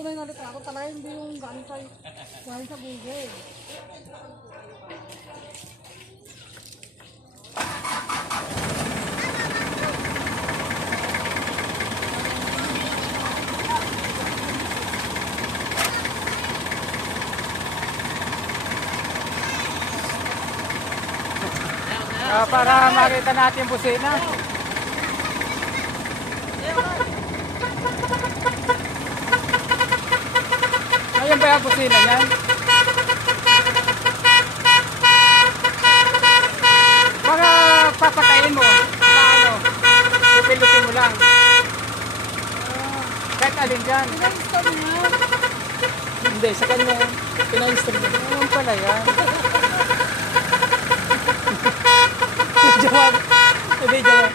tunay na litrato talaga, hindi yung galing sa Google. Para makita natin yung busina. Ayun ba yung busina niyan? Para papatayin mo. Paano? Lupin-lupin mo lang. Kahit alin dyan. Pina-install niya. Hindi, sa kanya. Pina-install mo. Ayun pala yan. Jawab. Hindi, jawab.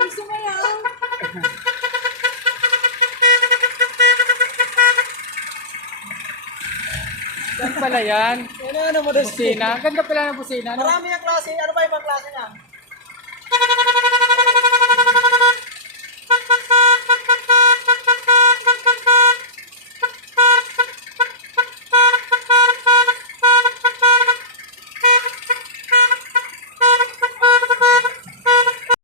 Gusto mo yan? Yan pala yan. Ano mo doon? Busina. Ganda pala ng busina. No? Marami ang klase. Ano ba ibang klase niya?